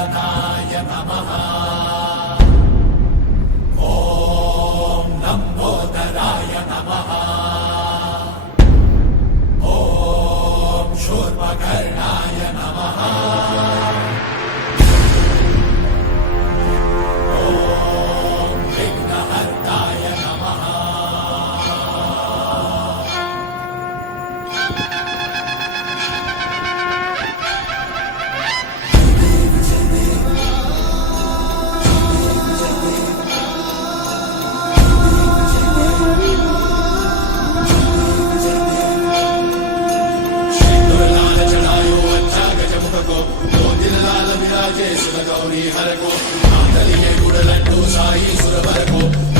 गणनाय नमः। ॐ लम्बोदराय नमः। ॐ शूर्पकर्णाय नमः। ॐ विघ्नहर्ताय नमः। गौरी हर को, मातलिये गुड़ लड्डू साई सुर भर को।